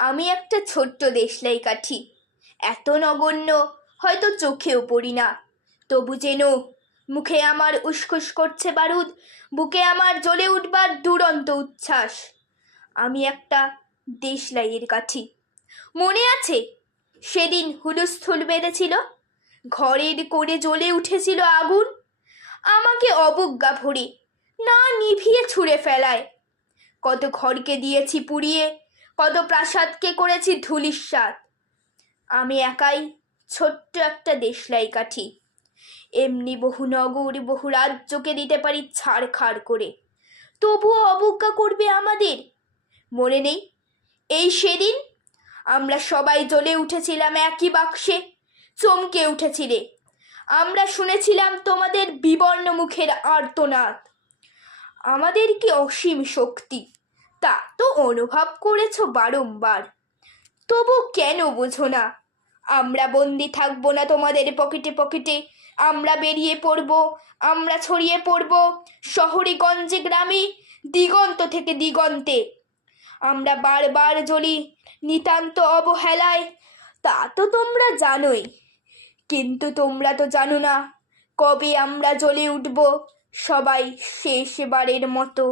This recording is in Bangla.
আমি একটা ছোট্ট দেশলাই কাঠি, এত নগণ্য হয়তো চোখেও পড়ি না, তবু যেন মুখে আমার উসখুস করছে বারুদ, বুকে আমার জ্বলে উঠবার দুরন্ত উচ্ছ্বাস। আমি একটা দেশলাইয়ের কাঠি। মনে আছে সেদিন হুলস্থুল বেঁধেছিল, ঘরের কোণে জ্বলে উঠেছিল আগুন, আমাকে অবজ্ঞা ভরে না নিভিয়ে ছুঁড়ে ফেলায়। কত ঘরকে দিয়েছি পুড়িয়ে, কত প্রাসাদকে করেছি ধূলিসাৎ। আমি একাই ছোট্ট একটা দেশলাই কাঠি, এমনি বহু নগর বহু রাজ্যকে দিতে পারি ছাড়খাড় করে, তবুও অবজ্ঞা করবে আমাদের। মনে নেই এই সেদিন আমরা সবাই জ্বলে উঠেছিলাম একই বাক্সে, চমকে উঠেছিলে। আমরা শুনেছিলাম তোমাদের বিবর্ণ মুখের আর্তনাদ। আমাদের কি অসীম শক্তি তা তো অনুভব করেছ বারংবার, তবু কেন বোঝো না? আমরা বন্দি থাকবো না তোমাদের পকেটে পকেটে, আমরা বেরিয়ে পড়ব, আমরা ছড়িয়ে পড়ব শহরে গঞ্জে গ্রামে, দিগন্ত থেকে দিগন্তে। আমরা বারবার জ্বলি নিতান্ত অবহেলায়, তা তো তোমরা জানোই, কিন্তু তোমরা তো জানো না কবে আমরা জ্বলে উঠব সবাই শেষবারের মতো।